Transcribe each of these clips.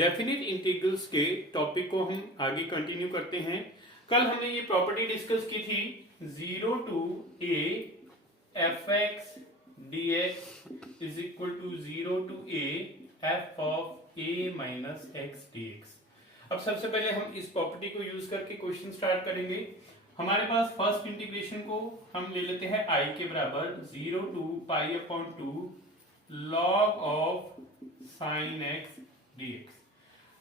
Definite integrals के topic को हम आगे कंटिन्यू करते हैं। कल हमने ये प्रॉपर्टी डिस्कस की थी 0 to a fx dx is equal to 0 to a f of a minus x dx। अब सबसे पहले हम इस प्रॉपर्टी को यूज करके क्वेश्चन स्टार्ट करेंगे। हमारे पास फर्स्ट इंटीग्रेशन को हम ले लेते हैं i के बराबर 0 to pi upon 2 log of sin x dx।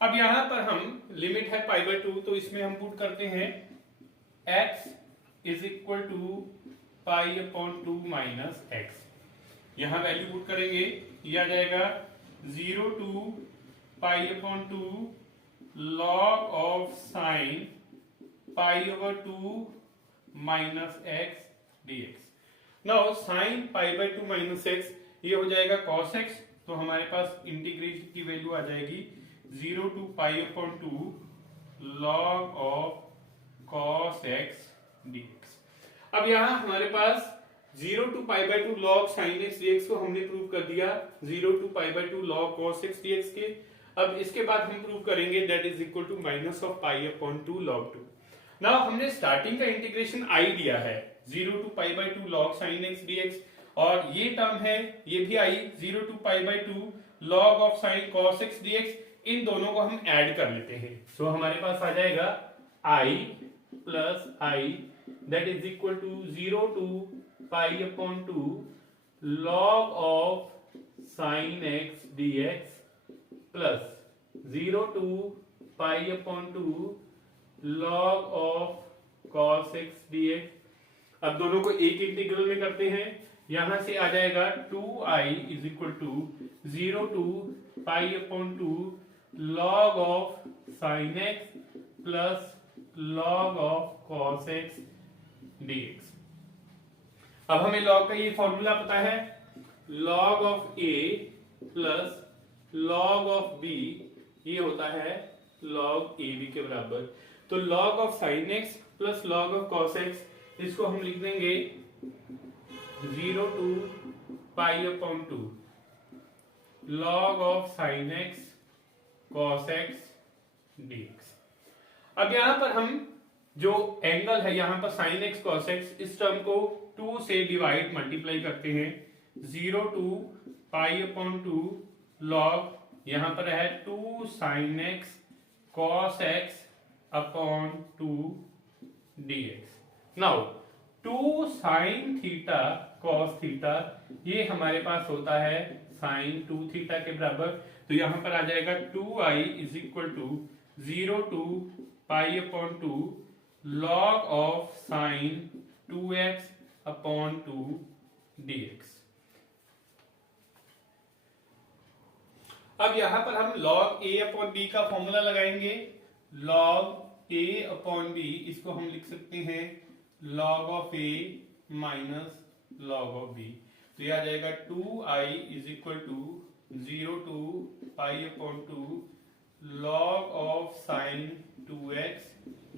अब यहां पर हम लिमिट है पाई बाय 2, तो इसमें हम पुट करते हैं x is equal to pi upon 2 minus x. यहां वैल्यू पुट करेंगे, ये आ जाएगा 0 to pi upon 2 log of sine pi over 2 minus x dx। Now sine pi by 2 minus x ये हो जाएगा cos x, तो हमारे पास इंटीग्रेट की वैल्यू आ जाएगी 0 to pi upon 2 log of cos x dx। अब यहां हमारे पास 0 to pi by 2 log sin x dx को हमने प्रूव कर दिया 0 to pi by 2 log cos x dx के। अब इसके बाद हम प्रूव करेंगे that is equal to minus of pi upon 2 log 2। Now हमने स्टार्टिंग का इंटीग्रेशन i दिया है 0 to pi by 2 log sin x dx, और ये टर्म है ये भी i 0 to pi by 2 log of sin cos x dx। इन दोनों को हम ऐड कर लेते हैं, सो हमारे पास आ जाएगा i plus i that is equal to 0 to pi upon 2 log of sin x dx plus 0 to pi upon 2 log of cos x dx। अब दोनों को एक इंटीग्रल में करते हैं, यहां से आ जाएगा 2i is equal to 0 to pi upon 2 log of sin x plus log of cos x dx। अब हमें log का ये फॉर्मूला पता है, log of a plus log of b ये होता है log ab के बराबर। तो log of sin x plus log of cos x इसको हम लिख देंगे 0 to pi upon 2 log of sin x cos x dx। अब यहां पर हम जो एंगल है यहां पर sin x cos x इस टर्म को 2 से डिवाइड मल्टीप्लाई करते हैं 0 टू पाई अपॉन 2 log यहां पर है 2 sin x cos x upon 2 dx। Now 2 sin theta cos theta ये हमारे पास होता है sin 2 थीटा के बराबर, तो यहां पर आ जाएगा 2i is equal to 0 to pi upon 2 log of sin 2x upon 2 dx। अब यहां पर हम log a अपॉन b का फॉर्मूला लगाएंगे, log a अपॉन b इसको हम लिख सकते हैं log of a minus log of b, तो यह आ जाएगा 2i is equal to 0 to pi upon 2 log of sin 2x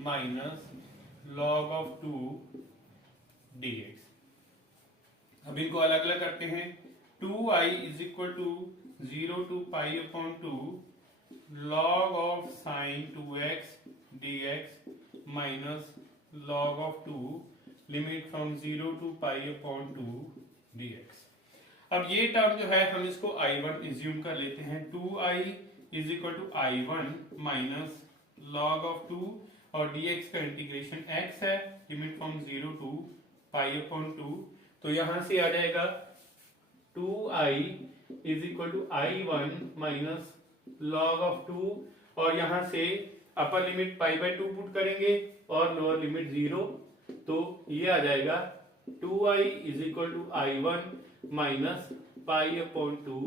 minus log of 2 dx। अब इनको अलग अलग करते हैं, 2i is equal to 0 to pi upon 2 log of sin 2x dx minus log of 2 limit from 0 to pi upon 2 dx। अब ये term जो है हम इसको i1 इज्यूम कर लेते हैं, 2i is equal to i1 minus log of 2 और dx का इंटीग्रेशन x है, limit from 0 to pi upon 2, तो यहां से आ जाएगा 2i is equal to i1 minus log of 2, और यहां से upper limit pi by 2 put करेंगे और लोअर लिमिट 0, तो ये आ जाएगा 2i is equal to i1 minus pi upon 2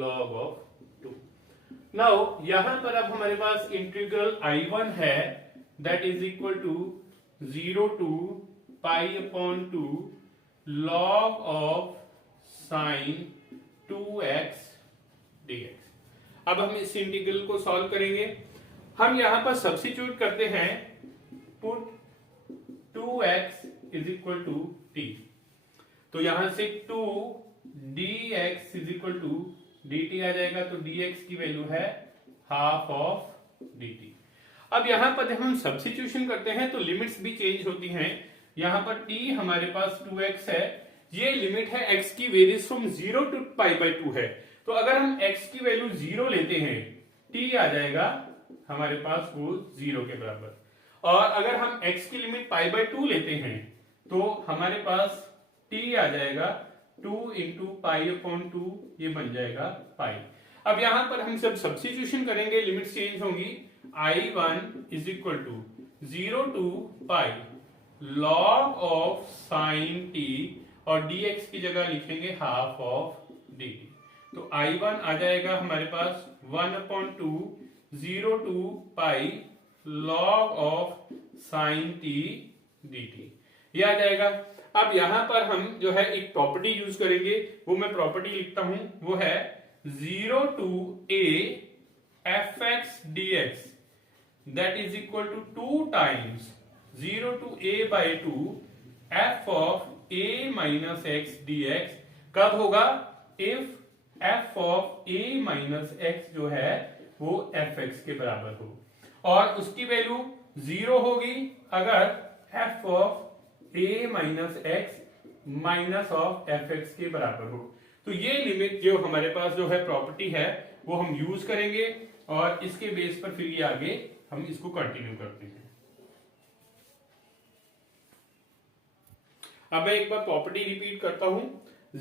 log of 2। Now यहां पर अब हमारे पास इंटीग्रल i1 है that is equal to 0 to pi upon 2 log of sin 2x dx। अब हम इस इंटीग्रल को सॉल्व करेंगे, हम यहां पर सब्स्टिट्यूट करते हैं, put 2x is equal to t, तो यहां से 2 dx is equal to dt आ जाएगा, तो dx की वैल्यू है हाफ ऑफ dt। अब यहाँ पर जब हम सब्स्टिट्यूशन करते हैं तो लिमिट्स भी चेंज होती हैं। यहाँ पर t हमारे पास 2x है, ये लिमिट है x की वेरीज फ्रॉम 0 टू π/2 है। तो अगर हम x की वैल्यू 0 लेते हैं, t आ जाएगा हमारे पास वो 0 के बराबर। और अगर हम x की लिमिट π/2 लेते हैं तो हमारे पास t आ जाएगा 2 इंटू π/2, ये बन जाएगा पाई। अब यहां पर हम जब सब्स्टिट्यूशन करेंगे लिमिट चेंज होंगी। I1 is equal to 0 to pi log of sine t और dx की जगह लिखेंगे हाफ ऑफ dt। तो I1 आ जाएगा हमारे पास 1/2 0 to pi log of sine t dt, ये आ जाएगा। अब यहां पर हम जो है एक प्रॉपर्टी यूज करेंगे, वो मैं प्रॉपर्टी लिखता हूं, वो है 0 to a fx dx that is equal to 2 times 0 to a/2 f of a minus x dx कब होगा? if f of a minus x जो है वो fx के बराबर हो, और उसकी वैल्यू 0 होगी अगर f of a minus x minus of fx के बराबर हो। तो ये लिमिट जो हमारे पास जो है प्रॉपर्टी है वो हम यूज करेंगे और इसके बेस पर फिर ये आगे हम इसको कंटिन्यू करते हैं। अब मैं एक बार प्रॉपर्टी रिपीट करता हूं।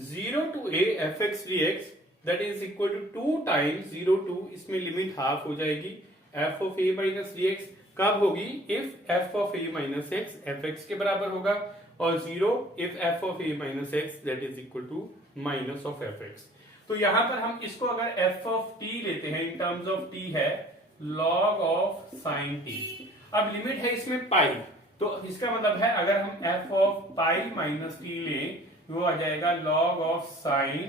0 to a fx dx that is equal to 2 times 0 to, इसमें लिमिट हाफ हो जाएगी, f of a minus dx कब होगी? If f of a minus x fx के बराबर होगा, और 0 if f of a minus x that is equal to minus of fx। तो यहां पर हम इसको अगर f ऑफ t लेते हैं, इन टर्म्स ऑफ t है log ऑफ साइन t। अब लिमिट है इसमें पाई, तो इसका मतलब है अगर हम f of pi minus t लें, वो आ जाएगा log of sine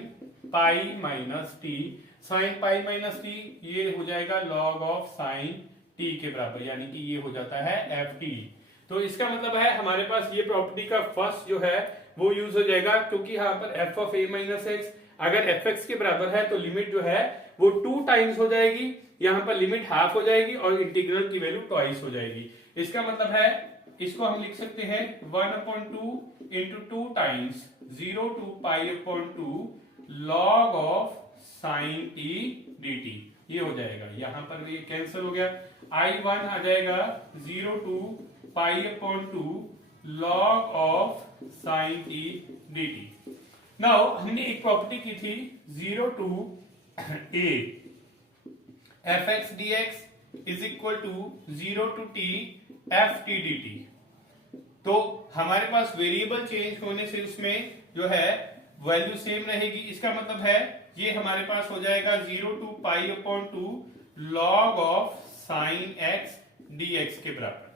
pi minus t। Sine pi minus t ये हो जाएगा log ऑफ साइन t के बराबर, यानी कि ये हो जाता है ft। तो इसका मतलब है हमारे पास ये प्रॉपर्टी का फर्स्ट जो है वो यूज हो जाएगा, क्योंकि यहाँ पर f of a minus x अगर fx के बराबर है तो लिमिट जो है वो 2 टाइम्स हो जाएगी, यहाँ पर लिमिट हाफ हो जाएगी और इंटीग्रल की वैल्यू ट्वाइस हो जाएगी। इसका मतलब है इसको हम लिख सकते हैं 1/2 into 2 times 0 to π/2 log of sine t dt, ये हो जाएगा। यहां पर ये कैंसिल हो गया, I1 आ जाएगा 0 to π/2 log of sine t dt। Now हमने एक प्रॉपर्टी की थी 0 to a fx dx is equal to 0 to t ft dt। तो हमारे पास वेरिएबल चेंज होने से उसमें जो है वैल्यू सेम रहेगी। इसका मतलब है ये हमारे पास हो जाएगा 0 to π/2 log of sine x dx के बराबर।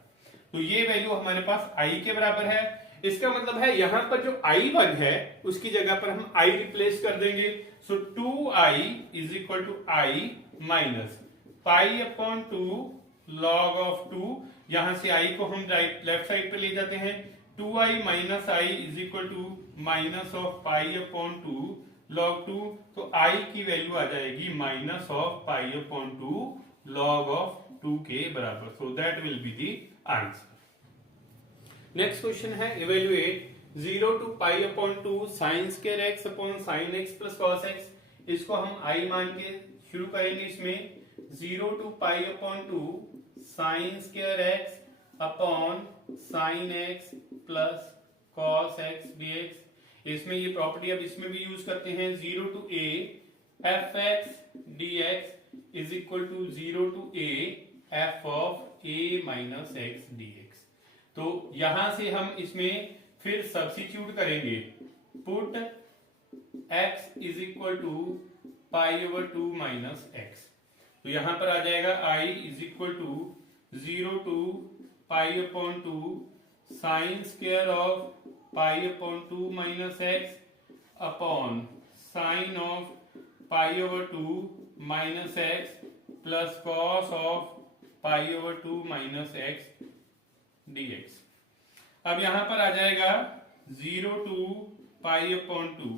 तो ये वैल्यू हमारे पास i के बराबर है। इसका मतलब है यहां पर जो I1 है उसकी जगह पर हम i रिप्लेस कर देंगे। So 2i is equal to i minus π/2 log of 2, यहां से i को हम लेफ्ट साइड पे ले जाते हैं, 2i minus i is equal to minus of π/2 log 2। तो i की वैल्यू आ जाएगी माइनस ऑफ π/2 log ऑफ 2 के बराबर। So that will be the answer. Next question है evaluate 0 to π/2 sine square x upon sine x plus cos x। इसको हम i मान के शुरू करेंगे। इसमें 0 to π/2 sine square x upon sine x plus cos x dx। इसमें ये प्रॉपर्टी अब इसमें भी यूज करते हैं। 0 to a fx dx is equal to 0 to a f of a minus x dx। तो यहां से हम इसमें फिर सब्स्टिट्यूट करेंगे, put x is equal to π/2 minus x। तो यहां पर आ जाएगा i is equal to 0 to π/2 sine square of π/2 minus x upon sine of π/2 minus x plus cos of π/2 minus x dx। अब यहां पर आ जाएगा 0 to π/2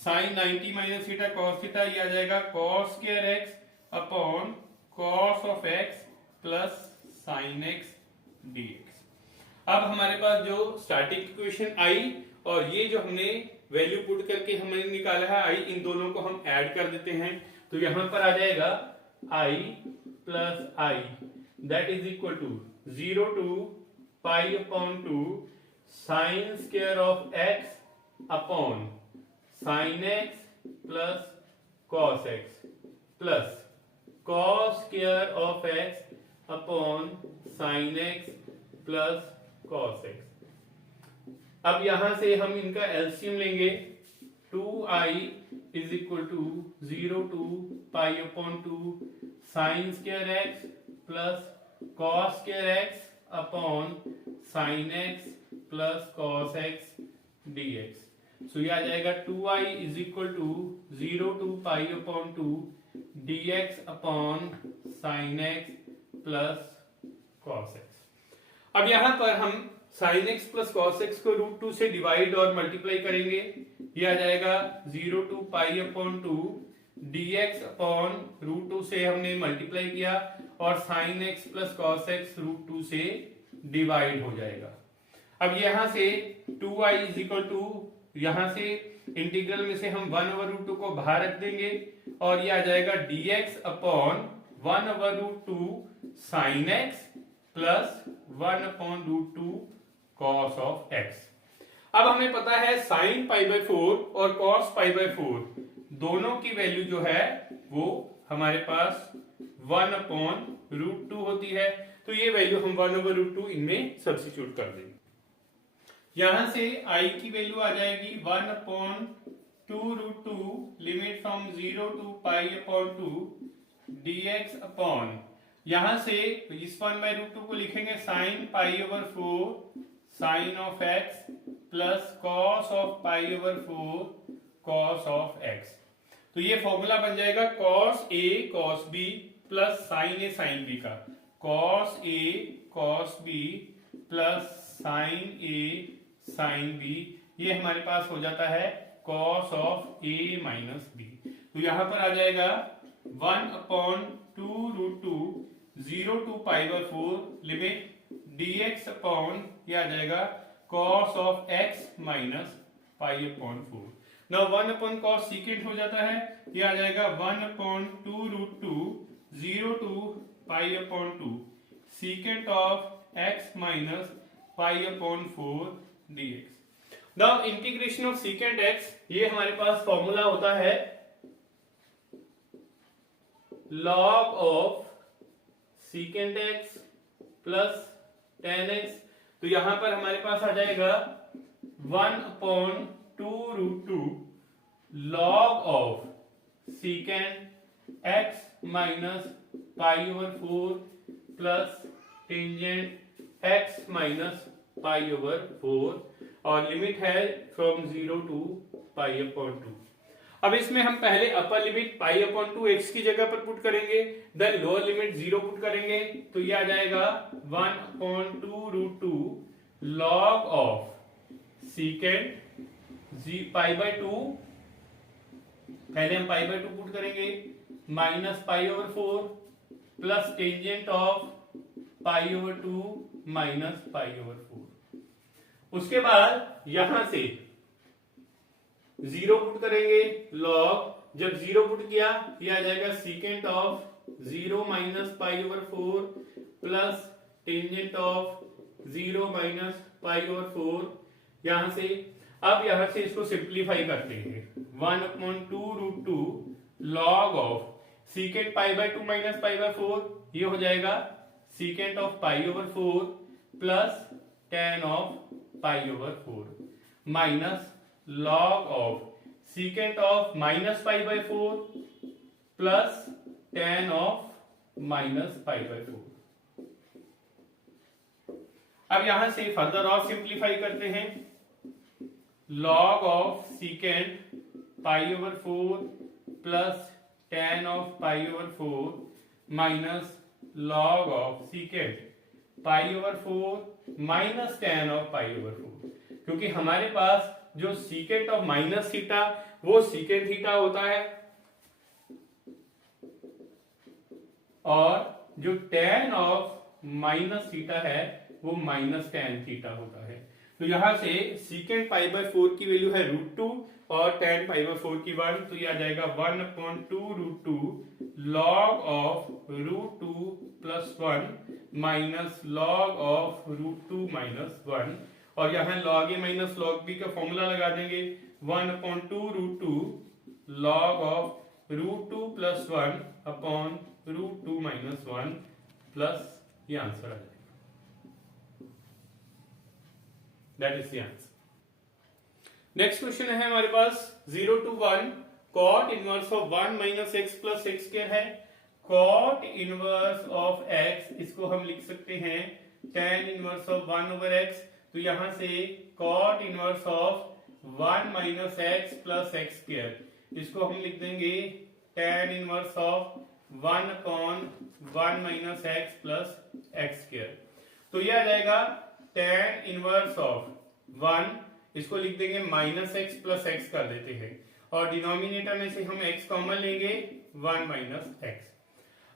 sine 90 minus theta cos theta, ये आ जाएगा cos square x upon cos of x plus sin x dx। अब हमारे पास जो स्टैटिक इक्वेशन आई और ये जो हमने वैल्यू पुट करके हमने निकाला है आई, इन दोनों को हम ऐड कर देते हैं। तो यहां पर आ जाएगा i plus i that is equal to 0 to pi upon 2 sine square of x upon sine x plus cos x plus cos square of x upon sine x plus cos x। अब यहां से हम इनका LCM लेंगे। 2i is equal to 0 to pi upon 2 sine square x plus cos square x upon sine x plus cos x dx। So ये आ जाएगा 2i is equal to 0 to pi upon 2 dx upon sine x plus cos x। अब यहां पर हम sine x plus cos x को √2 से divide और मल्टीप्लाई करेंगे। ये आ जाएगा 0 to pi upon 2 dx upon √2 से हमने मल्टीप्लाई किया और sine x plus cos x √2 से डिवाइड हो जाएगा। अब यहां से 2i इज इक्वल टू, यहां से इंटीग्रल में से हम 1/√2 को बाहर रख देंगे और ये आ जाएगा dx upon 1/√2 sine x plus 1/√2 cos of x। अब हमें पता है sin π/4 और cos π/4 दोनों की वैल्यू जो है वो हमारे पास 1/√2 होती है। तो ये वैल्यू हम 1/√2 इनमें सब्स्टिट्यूट कर देंगे। यहां से i की वैल्यू आ जाएगी 1/2√2 limit from 0 to pi upon 2 dx upon, यहां से इस 1/√2 को लिखेंगे sine π/4 sine of x plus cos of π/4 cos of x। तो ये फॉर्मूला बन जाएगा cos a cos b plus sine a sine b का, cos a cos b plus sine a sine b, ये हमारे पास हो जाता है cos of a minus b। तो यहां पर आ जाएगा 1/2√2 0 टू π/4 लिमिट dx अपॉन, ये आ जाएगा cos of x minus π/4। Now 1/cos secant हो जाता है, ये आ जाएगा 1/2√2 0 to π/2 secant of x minus π/4 dx। Now integration of secant x, ये हमारे पास फॉर्मूला होता है log of secant x plus tan x। तो यहां पर हमारे पास आ जाएगा 1/2√2 log of secant x minus π/4 plus tangent x minus π/4 और लिमिट है फ्रॉम 0 टू π/2। अब इसमें हम पहले अपर लिमिट π/2 x की जगह पर पुट करेंगे, देन लोअर लिमिट 0 पुट करेंगे। तो ये आ जाएगा 1/2√2 log ऑफ सीकेंट π/2, पहले हम π/2 पुट करेंगे minus π/4 plus tangent of π/2 minus π/4। उसके बाद यहां से 0 पुट करेंगे लॉग, जब 0 पुट किया ये आ जाएगा secant of 0 minus π/4 plus tangent of 0 minus π/4। यहां से अब यहां से इसको सिंप्लीफाई करते हैं 1/2√2 log ऑफ सीकेंट π/2 माइनस π/4, ये हो जाएगा secant of π/4 plus tan of π/4 minus log of secant of minus π/4 plus tan of minus π/4। अब यहां से फर्दर और सिंप्लीफाई करते हैं log of secant π/4 plus tan of π/4 minus log of secant π/4 minus tan of π/4, क्योंकि हमारे पास जो सीकेंट ऑफ माइनस थीटा वो सीकेंट थीटा होता है और जो tan ऑफ माइनस थीटा है वो माइनस tan थीटा होता है। तो यहां से सीकेंड पाई बाय 4 की वैल्यू है √2 और tan पाई बाय 4 की 1, तो ये आ जाएगा 1/2 √2 log of √2 plus 1 minus log of √2 minus 1, और यहाँ log a minus log b का फॉर्मूला लगा देंगे 1/2 √2 log of √2 plus 1 upon √2 minus 1 plus ये आंसर आ जाएगा। That is the answer. Next question है हमारे पास 0 to 1 cot inverse of 1 minus x plus x square है। cot इनवर्स ऑफ x इसको हम लिख सकते हैं tan inverse of 1 over x, तो यहां से cot inverse of 1 minus x plus x square इसको हम लिख देंगे tan inverse of 1 upon 1 minus x plus x square. तो ये आ जाएगा tan इनवर्स ऑफ 1, इसको लिख देंगे माइनस एक्स प्लस एक्स कर देते हैं, और डिनोमिनेटर में से हम x कॉमन लेंगे 1 माइनस एक्स।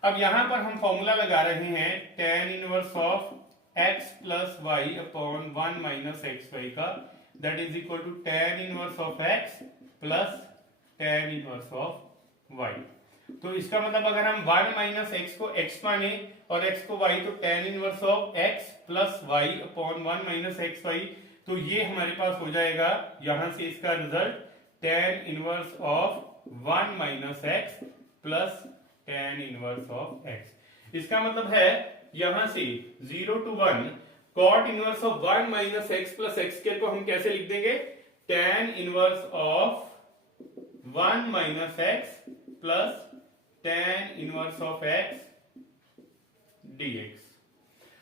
अब यहां पर हम फॉर्मूला लगा रहे हैं tan inverse of x plus Y upon 1 minus x Y का, that is equal to tan inverse of x plus tan inverse of y। तो इसका मतलब अगर हम 1 माइनस एक्स को x माने और x को y, तो tan inverse of x plus Y upon 1 minus x y, तो ये हमारे पास हो जाएगा यहां से इसका result tan inverse of 1 minus x plus tan inverse of x। इसका मतलब है यहां से 0 to 1 cot inverse of 1 minus x plus x square को हम कैसे लिख देंगे tan inverse of 1 minus x plus tan inverse of x dx।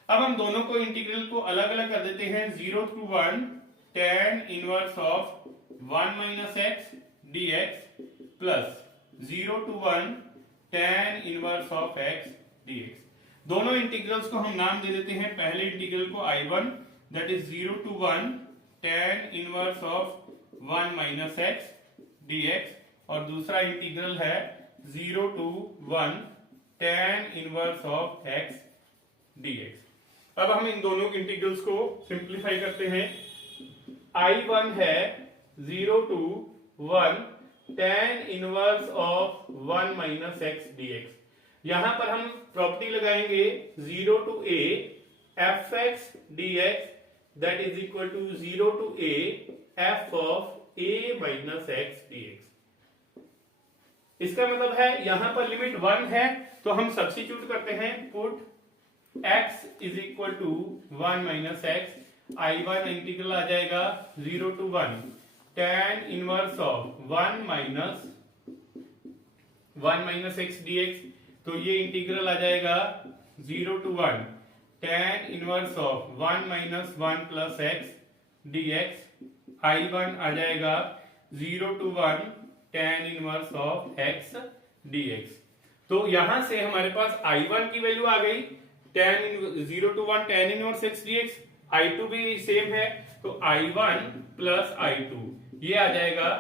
अब हम दोनों को इंटीग्रल को अलग अलग कर देते हैं। 0 to 1 tan inverse of 1 minus x dx plus 0 to 1 tan inverse of x dx। दोनों इंटीग्रल्स को हम नाम दे देते हैं। पहले इंटीग्रल को I1 that is 0 to 1 tan inverse of 1 minus x dx, और दूसरा इंटीग्रल है 0 to 1 tan inverse of x dx। अब हम इन दोनों इंटीग्रल्स को सिंप्लीफाई करते हैं। I1 है 0 to 1 tan inverse of 1 minus x dx। यहां पर हम प्रॉपर्टी लगाएंगे 0 to a fx dx that is equal to 0 to a f of a minus x dx। इसका मतलब है यहां पर लिमिट 1 है, तो हम सब्स्टिट्यूट करते हैं, put x is equal to 1 minus X, I1 integral आ जाएगा 0 to 1 tan inverse of 1 minus x dx, तो ये इंटीग्रल आ जाएगा 0 to 1 tan inverse of 1 minus 1 plus x dx। I1 आ जाएगा 0 to 1 tan inverse of x dx। तो यहां से हमारे पास I1 की वैल्यू आ गई tan 0 to 1 tan inverse x dx। I2 भी सेम है, तो I1 प्लस I2 ये आ जाएगा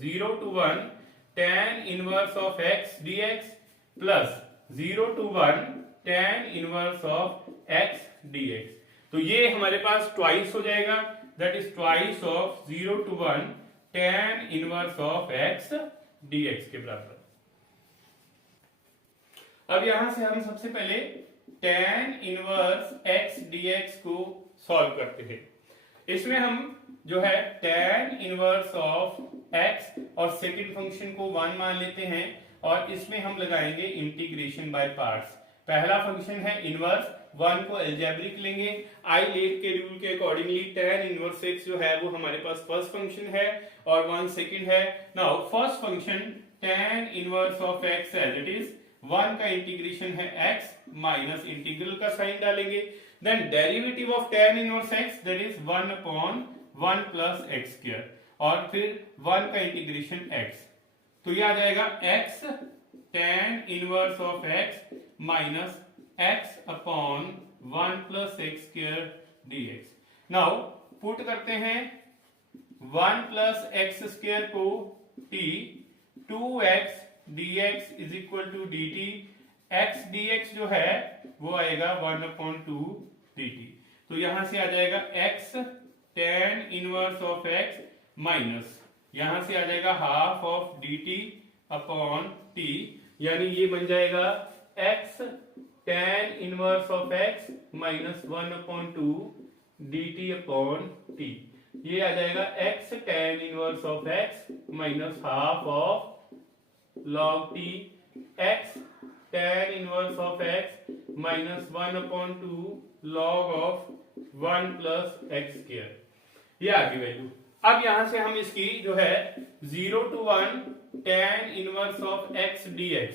0 to 1 tan inverse of x dx plus 0 to 1 tan inverse of x dx। तो ये हमारे पास ट्वाइस हो जाएगा, that is twice of 0 to 1 tan inverse of x dx के बराबर। अब यहां से हम सबसे पहले tan इनवर्स x dx को सॉल्व करते हैं। इसमें हम जो है tan इनवर्स ऑफ x और सेकंड फंक्शन को 1 मान लेते हैं, और इसमें हम लगाएंगे इंटीग्रेशन बाय पार्ट्स। पहला फंक्शन है इनवर्स, 1 को एल्जेब्रिक लेंगे। आई लेट के रूल के अकॉर्डिंगली tan इनवर्स x जो है वो हमारे पास फर्स्ट फंक्शन है और 1 सेकंड है। Now first function tan inverse of x as it is, 1 का इंटीग्रेशन है x माइनस इंटीग्रल का साइन डालेंगे, then derivative of tan inverse x that is 1 upon 1 plus x square, और फिर 1 का इंटीग्रेशन x, तो ये आ जाएगा x tan inverse of x minus x upon 1 plus x square dx। Now put करते हैं 1 प्लस एक्स स्क्वायर को t, 2x dx is equal to dt, x d x जो है वो आएगा 1/2 dt। तो यहां से आ जाएगा x tan inverse of x minus यहां से आ जाएगा half of dt upon t, यानी ये बन जाएगा x tan inverse of x minus 1/2 dt upon t। ये आ जाएगा x tan inverse of x minus half of log t x tan inverse of x minus 1/2 log of 1 plus x square. ये आ गई value. अब यहां से हम इसकी जो है 0 to 1 tan inverse of x dx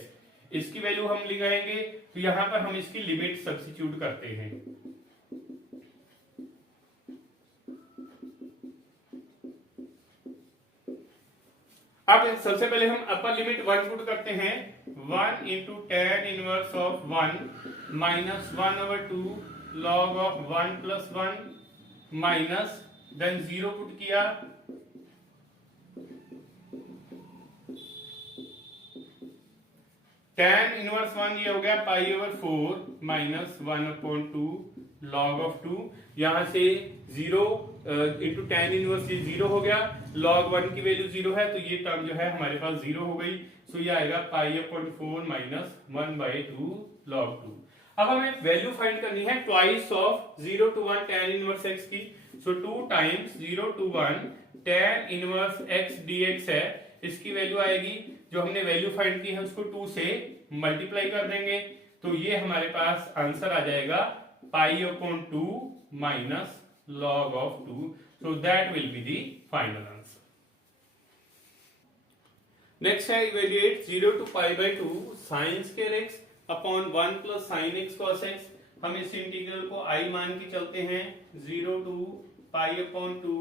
इसकी वैल्यू हम लगाएंगे। तो यहां पर हम इसकी लिमिट सब्स्टिट्यूट करते हैं। अब सबसे पहले हम अपर लिमिट 1 पुट करते हैं। 1 into tan inverse of 1 minus 1/2 log of 1 plus 1 minus then 0 put किया, tan इनवर्स 1 ये हो गया π/4 माइनस 1/2 log ऑफ 2। यहां से 0 इंटू tan इनवर्स ये 0 हो गया, log 1 की वैल्यू 0 है तो ये टर्म जो है हमारे पास 0 हो गई। सो ये आएगा π/4 माइनस 1/2 log 2। अब हमें वैल्यू फाइंड करनी है twice of 0 to 1 tan inverse x की। सो 2 times 0 to 1 tan inverse x dx है, इसकी वैल्यू आएगी, जो हमने वैल्यू फाइंड की है उसको 2 से मल्टीप्लाई कर देंगे तो ये हमारे पास आंसर आ जाएगा π/2 minus log of 2। So that will be the final answer. Next है evaluate 0 to π/2 sin square x upon 1 plus sine x cos x. हम इस इंटीग्रल को i मान के चलते हैं। 0 to π/2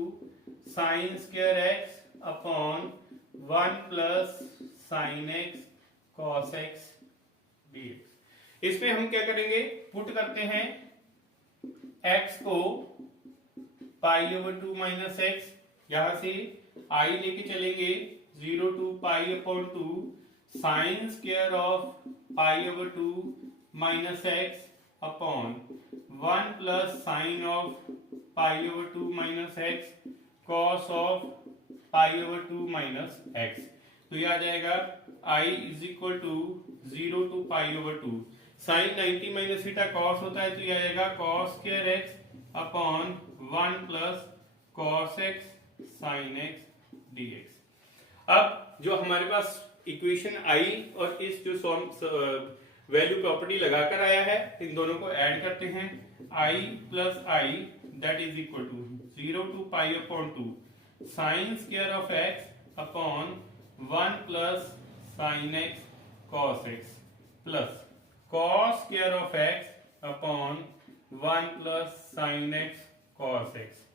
sine square x upon 1 plus sine x cos x dx। इसमें हम क्या करेंगे, पुट करते हैं x को π/2 माइनस एक्स, यहां से i लेके चलेंगे 0 to π/2 sine square of π/2 minus x upon 1 plus sine of π/2 minus x cos of π/2 minus x. तो ये आ जाएगा i is equal to 0 to π/2 sine 90 minus theta cos होता है तो ये आ जाएगा cos square x upon 1 plus cos x sine x dx। अब जो हमारे पास इक्वेशन i और इस जो वैल्यू प्रॉपर्टी लगाकर आया है, इन दोनों को ऐड करते हैं। i plus i that is equal to 0 to π/2 sine square of x upon 1 plus sine x cos x plus cos square of x upon 1 plus sine x cos x.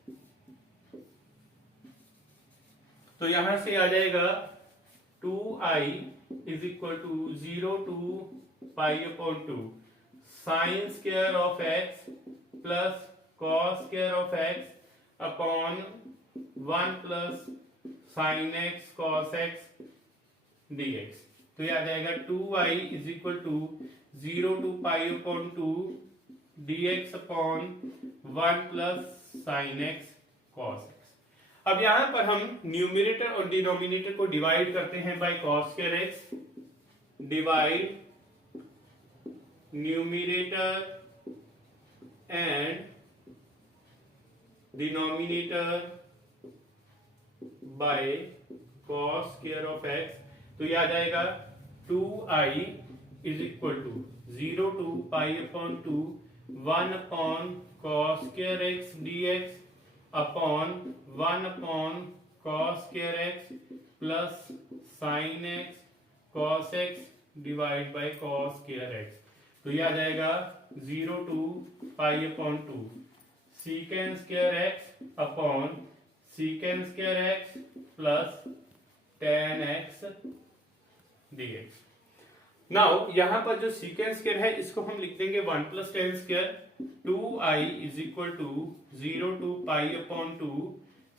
तो यहां से आ जाएगा 2i is equal to 0 to π/2 sine square of x plus cos square of x upon 1 plus sine x cos x dx। तो ये आ जाएगा 2i is equal to 0 to π/2 dx upon 1 plus sine x cos x. अब यहां पर हम numerator और denominator को डिवाइड करते हैं by cos square x. Divide numerator and denominator by cos square of x. तो यह आ जाएगा 2i is equal to 0 to π/2 1 upon cos square x dx upon 1 upon cos square x plus sine x cos x divide by cos square x. तो यह आ जाएगा 0 to π/2 secant square x upon secant square x plus tan x dx। Now यहां पर जो secant square है इसको हम लिख देंगे 1 plus tan square. 2i is equal to 0 to π/2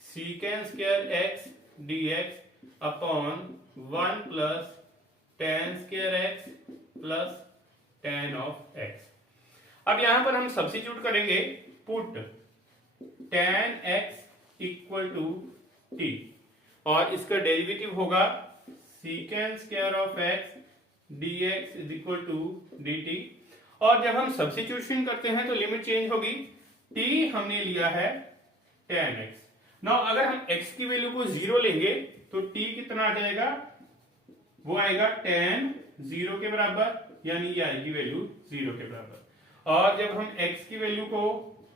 secant square x dx upon 1 plus tan square x plus tan of x। अब यहां पर हम सब्स्टिट्यूट करेंगे, put tan x equal to t और इसका डेरिवेटिव होगा secant square of x dx is equal to dt। और जब हम सब्स्टिट्यूशन करते हैं तो लिमिट चेंज होगी, t हमने लिया है tan x। नाउ अगर हम x की वैल्यू को 0 लेंगे तो t कितना आ जाएगा, वो आएगा tan 0 के बराबर, यानी ये आएगी वैल्यू 0 के बराबर। और जब हम x की वैल्यू को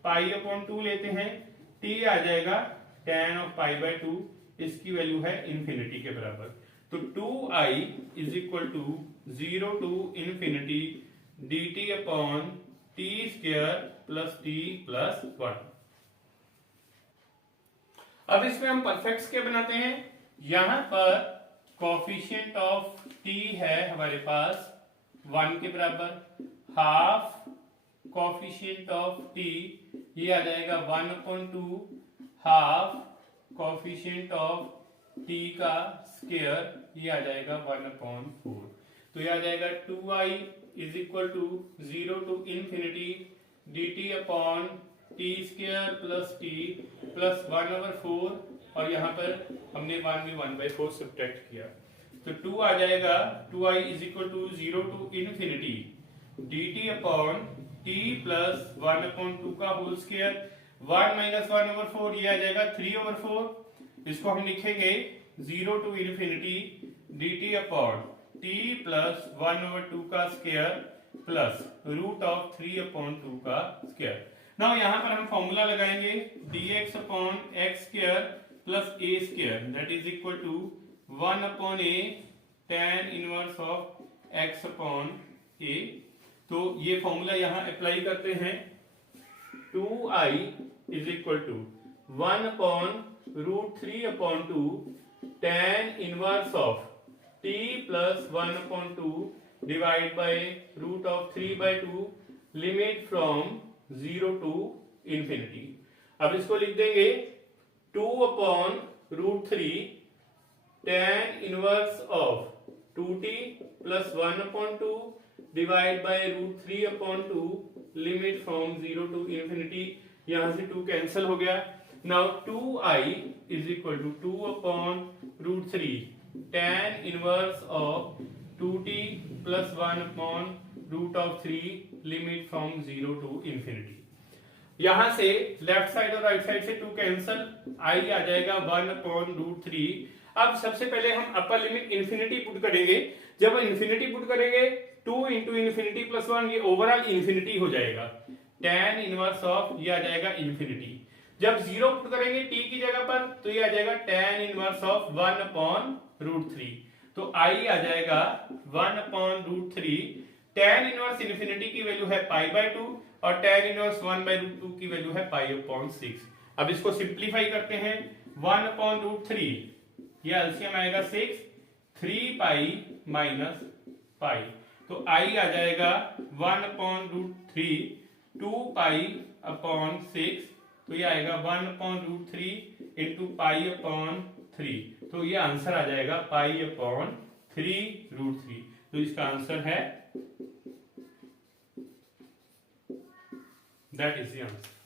पाई अपॉन 2 लेते हैं, t आ जाएगा tan ऑफ पाई बाय 2, इसकी वैल्यू है इंफिनिटी के बराबर। तो 2i is equal to 0 to infinity dt upon t square plus t plus 1। अब इसमें हम परफेक्ट्स क्या बनाते हैं, यहां पर कोफिशिएंट ऑफ t है हमारे पास 1 के बराबर, हाफ कोफिशिएंट ऑफ t ये आ जाएगा 1/2, हाफ कोफिशिएंट ऑफ t का स्क्वायर ये आ जाएगा 1/4। तो ये आ जाएगा 2i is equal to 0 to infinity dt upon t square plus t plus 1/4, और यहाँ पर हमने 1 में 1/4 सब्ट्रैक्ट किया, तो 2 आ जाएगा 2i is equal to 0 to infinity dt upon t plus 1/2 का होल स्क्वायर, 1 माइनस 1/4 ये आ जाएगा 3/4। इसको हम लिखेंगे 0 to infinity dt upon t plus 1/2 का स्क्वायर प्लस रूट ऑफ 3/2 का स्क्वायर। नाउ यहाँ पर हम फॉर्मूला लगाएंगे, dx upon x square plus a square that is equal to 1/a tan inverse of x upon a। तो ये formula यहाँ apply करते हैं, 2i is equal to 1/√3/2 tan inverse of t plus 1/2 divide by root of 3/2 limit from 0 to infinity. अब इसको लिख देंगे 2/√3 tan inverse of 2t plus 1/2 divide by root 3/2 limit from 0 to infinity. यहां से 2 cancel हो गया। Now 2i is equal to 2/√3 tan inverse of 2t plus 1/√3 limit from 0 to infinity. यहां से लेफ्ट साइड और राइट साइड से 2 cancel, i आ जाएगा 1/√3। अब सबसे पहले हम अपर लिमिट इंफिनिटी पुट करेंगे। जब इंफिनिटी पुट करेंगे 2 इंटू इंफिनिटी प्लस 1 ये ओवरऑल इंफिनिटी हो जाएगा, tan इनवर्स ऑफ ये आ जाएगा इंफिनिटी। जब 0 पुट करेंगे t की जगह पर तो ये आ जाएगा tan इनवर्स ऑफ 1/√3। तो i आ जाएगा 1/√3। tan इनवर्स इंफिनिटी की वैल्यू है π/2 और tan इनवर्स 1/√2 की वैल्यू है π/6। अब इसको सिंप्लीफाई करते हैं, 1/√3 ये एलसीएम आएगा 6, 3π माइनस π, तो i आ जाएगा 1/√3 2π/6, तो ये आएगा 1/√3 इंटू π/3, तो ये आंसर आ जाएगा π/3√3। तो इसका आंसर है, दैट इज द आंसर।